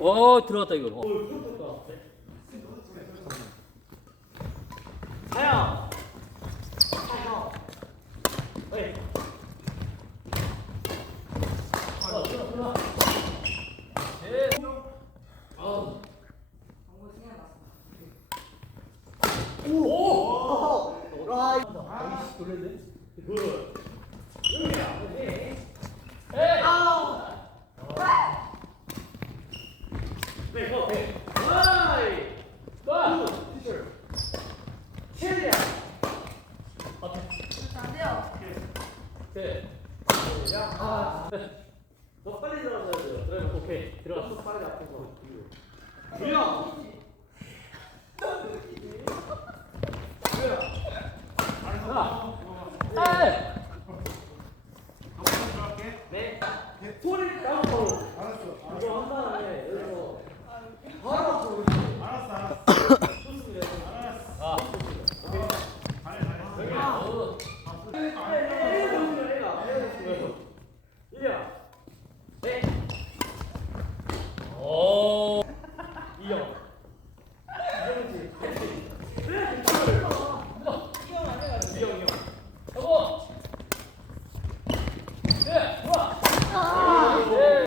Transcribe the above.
어 들어갔다 이거. 어. 사야. 네, 고. 네. 네. 아. 너 빨리 들어가야 돼요. 그래, 오케이. 들어갔어. 빨리 앞에서. 주영. 아. 네. 소리를 까고. 알았어. 이거 한 다음에 여기서 바로 앞으로. 오. 여보. 네, 좋아. 네.